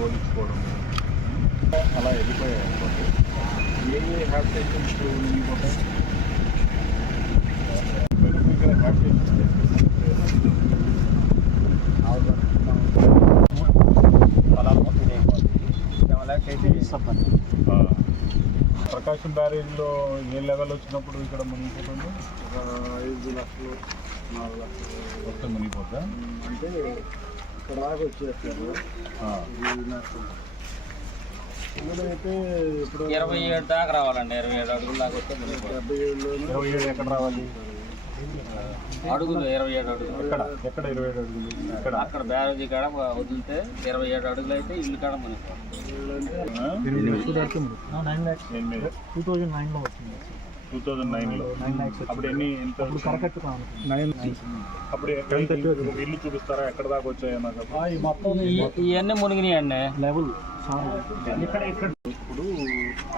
పోల్చుకోవడం అలా వెళ్ళిపోయాయి అనుకోండి. ఏ హ్యాబ్ స్టేషన్స్ మునిగిపోతాయి? ఇక్కడ హ్యాబ్ స్టేషన్స్ ప్రకాశం బ్యారేజ్లో ఏ లెవెల్ వచ్చినప్పుడు ఇక్కడ మునిగిపోతుంది? 5 లక్షలు 4 లక్షలు మొత్తం మునిగిపోద్దా? అంటే ఇక్కడ దాకా వచ్చేస్తారు. అయితే ఇప్పుడు 27 దాకా రావాలండి. 27 అడుగుల దాకా వస్తే 27 ఎక్కడ రావాలి? అడుగులు 27 అడుగులు. ఎక్కడ 27 అడుగులు? ఇక్కడ అక్కడ బ్యారేజీ కాడ వదిలితే 27 అడుగులు అయితే ఇల్లు కాడ మునిగిపోతుంది. 2009లో వచ్చింది. 2009లో అప్పుడు ఎంత అప్పుడు ఇల్లు చూపిస్తారా ఎక్కడ దాకా వచ్చాయో నాకు? ఇవన్నీ మునిగినాయండి. లెవెల్ ఇప్పుడు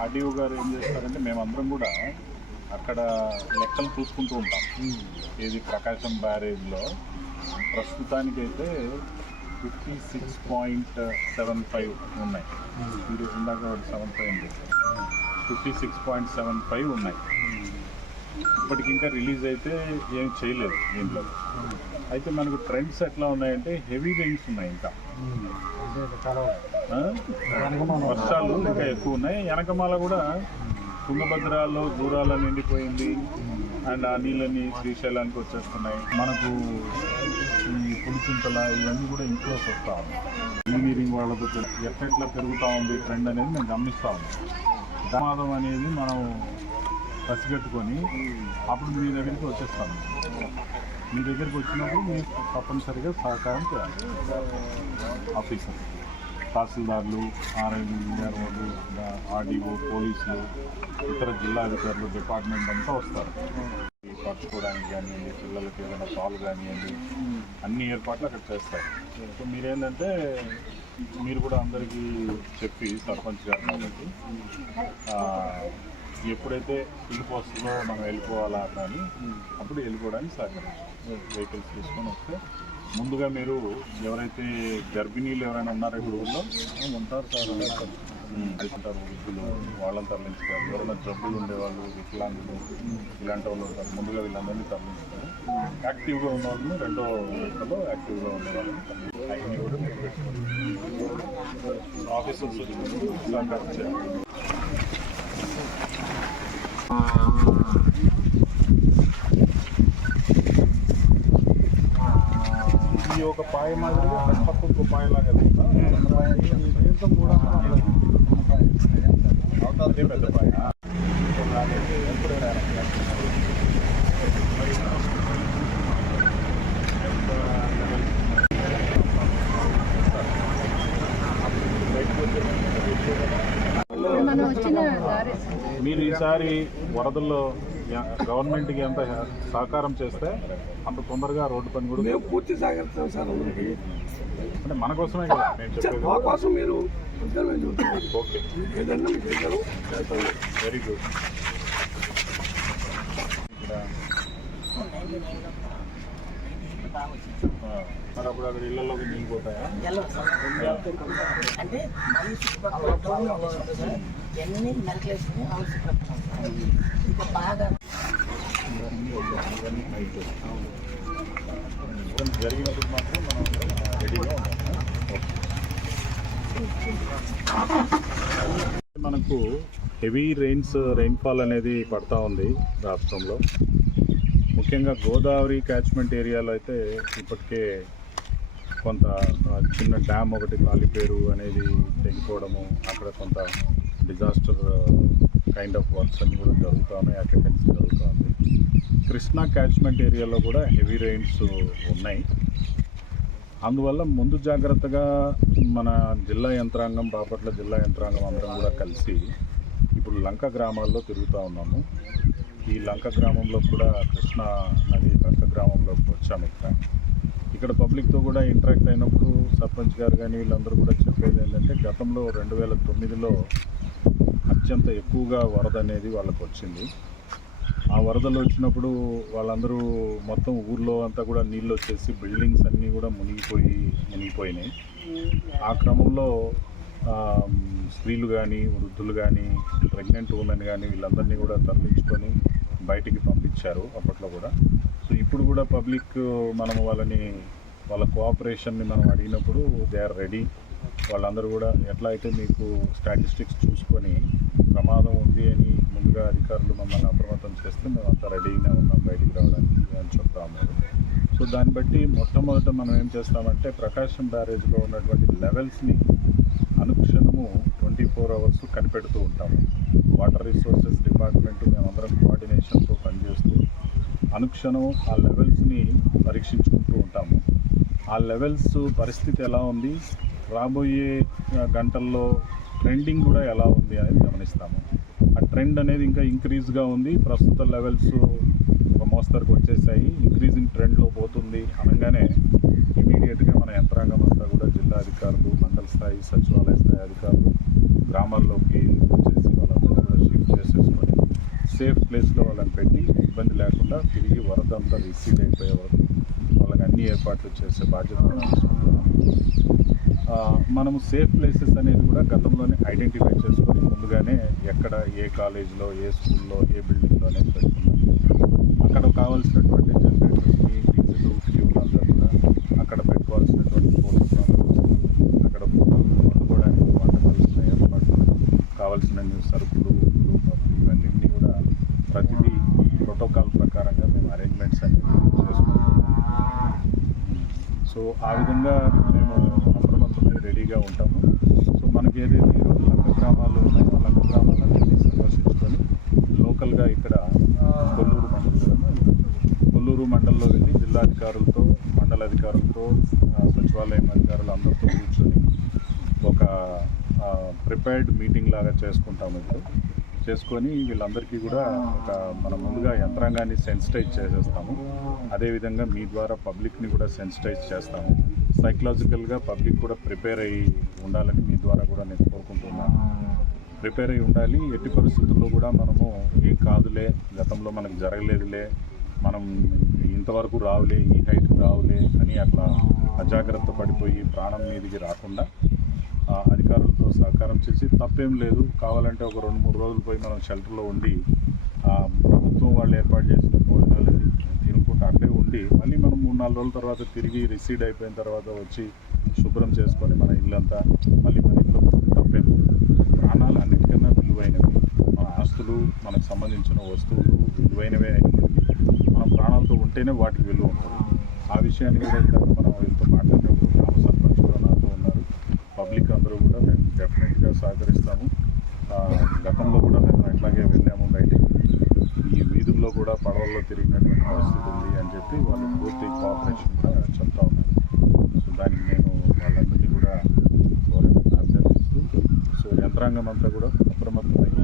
ఆర్డీఓ గారు ఏం చేస్తారంటే మేమందరం కూడా అక్కడ లెక్కలు చూసుకుంటూ ఉంటాం. ఇది ప్రకాశం బ్యారేజ్లో ప్రస్తుతానికైతే 56.75 ఉన్నాయి. మీరు ఇందాక 75 56.75 ఉన్నాయి. ఇప్పటికి ఇంకా రిలీజ్ అయితే ఏం చేయలేదు దీంట్లో. అయితే మనకు ట్రెండ్స్ ఎట్లా ఉన్నాయంటే హెవీ రెయిన్స్ ఉన్నాయి, ఇంకా వర్షాలు ఇంకా ఎక్కువ ఉన్నాయి. వెనకమాల కూడా తుంగభద్రాల్లో దూరాల నిండిపోయింది అండ్ ఆ నీళ్ళని శ్రీశైలానికి వచ్చేస్తున్నాయి. మనకు ఈ పులిచింతల ఇవన్నీ కూడా ఇన్ఫ్లోస్ వస్తూ ఉన్నాయి. ఇంజనీరింగ్ వాళ్ళతో ఎట్లా పెరుగుతూ ఉంది ట్రెండ్ అనేది మేము గమనిస్తూ ఉన్నాం. ప్రమాదం అనేది మనం పసిగట్టుకొని అప్పుడు మీ దగ్గరికి వచ్చేస్తాము. మీ దగ్గరికి వచ్చినప్పుడు మీరు తప్పనిసరిగా సహకారం చేయాలి. ఆఫీసర్స్, తహసీల్దార్లు, ఆర్ఐలు, ఆర్డీఓ, పోలీసులు, ఇతర జిల్లా అధికారులు, డిపార్ట్మెంట్ అంతా వస్తారు. పట్టుకోవడానికి కానివ్వండి, పిల్లలకి ఏదైనా పాలు కానివ్వండి, అన్ని ఏర్పాట్లు అక్కడ చేస్తారు. సో మీరేంటంటే మీరు కూడా అందరికీ చెప్పి సర్పంచ్ గారు కాబట్టి ఎప్పుడైతే ఫీల్డ్ పోస్ట్లో మనం వెళ్ళిపోవాలా కానీ అప్పుడు వెళ్ళిపోవడానికి సహకరించాలి. వెహికల్స్ తీసుకొని వస్తే ముందుగా మీరు ఎవరైతే గర్భిణీలు ఎవరైనా ఉన్నారో ఇప్పుడు ఊళ్ళో ఉంటారు సార్, ఉంటారు వృద్ధులు, వాళ్ళని తరలించుతారు. ఎవరైనా జబ్బులు ఉండేవాళ్ళు, వికలాంగులు, ఇలాంటి వాళ్ళు ఉంటారు. ముందుగా వీళ్ళందరినీ తరలించుతారు. యాక్టివ్గా ఉన్న వాళ్ళని రెండో విడతలో యాక్టివ్గా ఉండే వాళ్ళని అవన్నీ కూడా మీరు పెట్టుకోండి. ఆఫీసర్స్ సహకారం చేయాలి. ఇది ఒక పాయ మాదిరిగా పక్కకు ఒక పాయలాగా దీంతో 300 అదే పెద్ద పాయ. మీరు ఈసారి వరదల్లో గవర్నమెంట్కి ఎంత సహకారం చేస్తే అంత తొందరగా రోడ్డు పని కూడా మేము పూర్తి సహకరిస్తాం సార్. అంటే మన కోసమే కదా నేను చెప్పేది. మా కోసం మీరు ఓకే, ఏదన్నా వెరీ గుడ్. మరి అప్పుడు అక్కడ ఇళ్లలోకి నీళ్ళిపోతాయా? అంటే ఎన్ని నరికేసుకుని ఇంకా బాగా జరిగినప్పుడు మాత్రం మనం రెడీగా ఉంటాం. మనకు హెవీ రెయిన్ఫాల్ అనేది పడతా ఉంది రాష్ట్రంలో. ముఖ్యంగా గోదావరి క్యాచ్మెంట్ ఏరియాలో అయితే ఇప్పటికే కొంత చిన్న డ్యామ్ ఒకటి కాలిపేరు అనేది తెగిపోవడము, అక్కడ కొంత డిజాస్టర్ కైండ్ ఆఫ్ వర్క్స్ అన్ని కూడా జరుగుతూ ఉన్నాయి, అటెండెన్స్ జరుగుతూ ఉంది. కృష్ణా క్యాచ్మెంట్ ఏరియాలో కూడా హెవీ రెయిన్స్ ఉన్నాయి. అందువల్ల ముందు జాగ్రత్తగా మన జిల్లా యంత్రాంగం, బాపట్ల జిల్లా యంత్రాంగం అందరం కూడా కలిసి ఇప్పుడు లంక గ్రామాల్లో తిరుగుతూ ఉన్నాము. ఈ లంక గ్రామంలో కూడా కృష్ణా నది లంక గ్రామంలోకి వచ్చాము. ఇక్కడ పబ్లిక్తో కూడా ఇంటరాక్ట్ అయినప్పుడు సర్పంచ్ గారు కానీ వీళ్ళందరూ కూడా చెప్పేది ఏంటంటే గతంలో 2009లో అత్యంత ఎక్కువగా వరద అనేది వాళ్ళకు వచ్చింది. ఆ వరదలు వచ్చినప్పుడు వాళ్ళందరూ మొత్తం ఊర్లో అంతా కూడా నీళ్ళు వచ్చేసి బిల్డింగ్స్ అన్నీ కూడా మునిగిపోయినాయి. ఆ క్రమంలో స్త్రీలు కానీ వృద్ధులు కానీ ప్రెగ్నెంట్ ఉమెన్ కానీ వీళ్ళందరినీ కూడా తరలించుకొని బయటికి పంపించారు అప్పట్లో కూడా. సో ఇప్పుడు కూడా పబ్లిక్ మనం వాళ్ళ కోఆపరేషన్ని మనం అడిగినప్పుడు దే ఆర్ రెడీ. వాళ్ళందరూ కూడా ఎట్లా అయితే మీకు స్టాటిస్టిక్స్ చూసుకొని ప్రమాదం ఉంది అని ముందుగా అధికారులు మమ్మల్ని అప్రమత్తం చేస్తే మేము అంతా రెడీగా ఉన్నాం బయటికి రావడానికి అని చెప్తా ఉన్నారు. సో దాన్ని బట్టి మొట్టమొదట మనం ఏం చేస్తామంటే ప్రకాశం బ్యారేజ్లో ఉన్నటువంటి లెవెల్స్ని అనుక్షణము 24 hours కనిపెడుతూ ఉంటాము. వాటర్ రిసోర్సెస్ డిపార్ట్మెంట్ మేమందరం కోఆర్డినేషన్తో పనిచేస్తూ అనుక్షణం ఆ లెవెల్స్ని పరీక్షించుకుంటూ ఉంటాము. ఆ లెవెల్స్ పరిస్థితి ఎలా ఉంది, రాబోయే గంటల్లో ట్రెండింగ్ కూడా ఎలా ఉంది అనేది గమనిస్తాము. ఆ ట్రెండ్ అనేది ఇంకా ఇంక్రీజ్గా ఉంది. ప్రస్తుత లెవెల్స్ ఒక మోస్తరుకు వచ్చేసాయి, ఇంక్రీజింగ్ ట్రెండ్లో పోతుంది అనగానే ఇమీడియట్గా మన యంత్రాంగం అంతా కూడా జిల్లా అధికారులు, మండల స్థాయి, సచివాలయ స్థాయి అధికారులు గ్రామాల్లోకి వచ్చేసి వాళ్ళందరూ కూడా షిఫ్ట్ చేసేసుకొని సేఫ్ ప్లేస్లో వాళ్ళని పెట్టి ఇబ్బంది లేకుండా తిరిగి వరద అంతా రిసీడ్ అయిపోయే వరకు వాళ్ళకి అన్ని ఏర్పాట్లు చేసే బాధ్యత మనం తీసుకుంటున్నాము. మనము సేఫ్ ప్లేసెస్ అనేది కూడా గతంలోనే ఐడెంటిఫై చేసుకొని ముందుగానే ఎక్కడ ఏ కాలేజీలో, ఏ స్కూల్లో, ఏ బిల్డింగ్లో అనేది పెట్టుకున్నాం. అక్కడ కావాల్సినటువంటి జనరేటర్స్ని, డీజిల్, ఫ్యూల్ అంతా కూడా అక్కడ పెట్టుకోవాల్సినటువంటి పోలీసు అక్కడ వండుకోవడానికి వంట కలిసిన ఏర్పాట్లు, కావాల్సిన సరుకులు, ఉప్పులు, పప్పులు ఇవన్నింటినీ కూడా ప్రతిదీ ప్రోటోకాల్ ప్రకారంగా మేము అరేంజ్మెంట్స్ అనేవి చేసుకుంటాం. సో ఆ విధంగా మేము అప్రమత్తమై రెడీగా ఉంటాము. సో మనకి ఏదైతే ఈరోజు లంక గ్రామాలు ఉన్నాయో ఆ లంక గ్రామాలన్నింటినీ సందర్శించుకొని లోకల్గా ఇక్కడ కొల్లూరు మండలంలో వెళ్ళి జిల్లాధికారులతో, మండల అధికారులతో, సచివాలయం అధికారులు అందరితో కూర్చొని ఒక ప్రిపేర్డ్ మీటింగ్ లాగా చేసుకుంటాము. ఇప్పుడు చేసుకొని వీళ్ళందరికీ కూడా మనం ముందుగా యంత్రాంగాన్ని సెన్సిటైజ్ చేసేస్తాము. అదేవిధంగా మీ ద్వారా పబ్లిక్ని కూడా సెన్సిటైజ్ చేస్తాము. సైకలాజికల్గా పబ్లిక్ కూడా ప్రిపేర్ అయ్యి ఉండాలని మీ ద్వారా కూడా నేను కోరుకుంటున్నాను. ప్రిపేర్ అయ్యి ఉండాలి. ఎట్టి పరిస్థితుల్లో కూడా మనము ఏం కాదులే, గతంలో మనకు జరగలేదులే, మనం ఇంతవరకు రావులే, ఈ హైట్కి రావులే అని అట్లా అజాగ్రత్త పడిపోయి ప్రాణం మీదికి రాకుండా అధికారులతో సహకారం చేసి తప్పేం లేదు. కావాలంటే ఒక 2-3 రోజులు పోయి మనం షెల్టర్లో ఉండి ప్రభుత్వం వాళ్ళు ఏర్పాటు చేసిన భోజనాలు తినుకుంటూ అక్కడే ఉండి మళ్ళీ మనం 3-4 రోజుల తర్వాత తిరిగి రిసీడ్ అయిపోయిన తర్వాత వచ్చి శుభ్రం చేసుకొని మన ఇల్లంతా మళ్ళీ మన ఇంట్లో తప్పేం లేదు. ప్రాణాలు అన్నిటికన్నా విలువైనవి. మన ఆస్తులు, మనకు సంబంధించిన వస్తువులు విలువైనవే అయినప్పటికీ మన ప్రాణాలతో ఉంటేనే వాటికి విలువ ఉంటుంది. ఆ విషయాన్ని కూడా ఇందాక మనం వీళ్ళతో మాట్లాడినప్పుడు గ్రామ సర్పంచ్ కూడా నాతో ఉన్నారు. పబ్లిక్ అందరూ కూడా మేము డెఫినెట్గా సహకరిస్తాము. గతంలో కూడా మేము అట్లాగే వెళ్ళాము బయటికి. ఈ వీధుల్లో కూడా పడవల్లో తిరిగినటువంటి పరిస్థితి ఉంది అని చెప్పి వాళ్ళు పూర్తి కోఆపరేషన్ కూడా చెప్తా ఉన్నారు. సో దానికి నేను వాళ్ళందరినీ కూడా అభ్యర్థిస్తూ సో యంత్రాంగం అంతా కూడా అప్రమత్తమయ్యి